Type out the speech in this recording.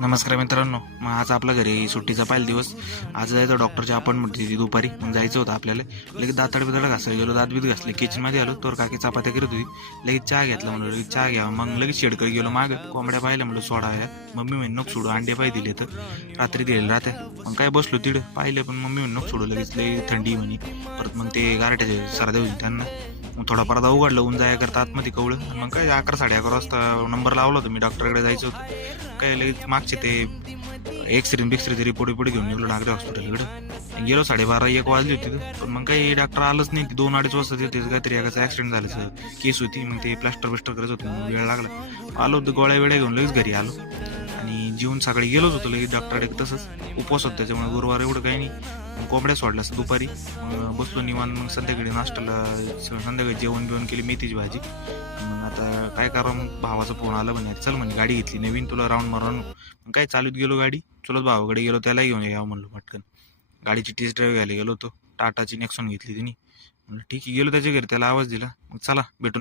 नमस्कार मित्रांनो, मग आज आपला घरी सुट्टीचा पहिला दिवस. आज जायचं डॉक्टरच्या अपॉइंटमेंट होती दुपारी. मग जायचं होतं आपल्याला. लगेच दाताड बिताड घासायला गेलो, दात बीत घासले, किचनमध्ये आलो तर काकी चपात्या करत होती. लगेच चहा घेतला म्हणलं, लगेच चहा घ्या. मग लगेच शेडकर गेलो मागं, कोंबड्या पाहिल्या म्हणलं सोडायला. मम्मी म्हणे नको सोडू, अंडे पाय दिले तर रात्री दिलेले राहत्या. मग काय बसलो तिकडं पाहिलं, पण मम्मी म्हणे नको सोडू, लगेच लई थंडी म्हणे. परत मग ते गारट्याचे सरदे होते त्यांना. मग थोडा पडदा उघडला, ऊन जाया करता आतमध्ये कवळं. मग काय 11-11:30 वाजता नंबर लावला होता मी, डॉक्टरकडे जायचं होतं. काय लगेच मागचे ते एक्सरे बिक्सरेचे रिपोर्ट घेऊन निघलो नागरे हॉस्पिटलकडे. गेलो 12:30-1 वाजली होती तिथं. पण मग काही डॉक्टर आलंच नाही. 2-2:30 वाजता तिथे काहीतरी एकाचा ॲक्सिडेंट झालं, केस होती. मग ते प्लास्टर बिस्टर करत होते, मग वेळ लागला. आलो होतो गोळ्या वेळ्या घेऊन लगेच घरी आलो. आणि जेवून सकाळी गेलोच होतो लगेच डॉक्टरकडे. तसंच उपवास होता त्याच्यामुळे गुरुवार एवढं काही नाही. मग कोंबड्या सोडल्या असं दुपारी. मग बसलो निवांत. मग संध्याकाळी नाश्त्याला संध्याकाळी जेवण केली, मेथीची भाजी. मग आता काय करावं, मग भावाचा फोन आला म्हणे चल म्हणे गाडी घेतली नवीन, तुला राऊंड मारून. मग काय चालूत गेलो गाडी, चुलत भावाकडे गेलो, त्याला घेऊन यावं म्हणलो पटकन. गाडीची टेस्ट ड्राईव्ह घ्यायला गेलो होतो. टाटाची नेक्सॉन घेतली तिने. म्हणलं ठीक आहे, गेलो त्याच्या घरी, त्याला आवाज दिला. मग चला भेटून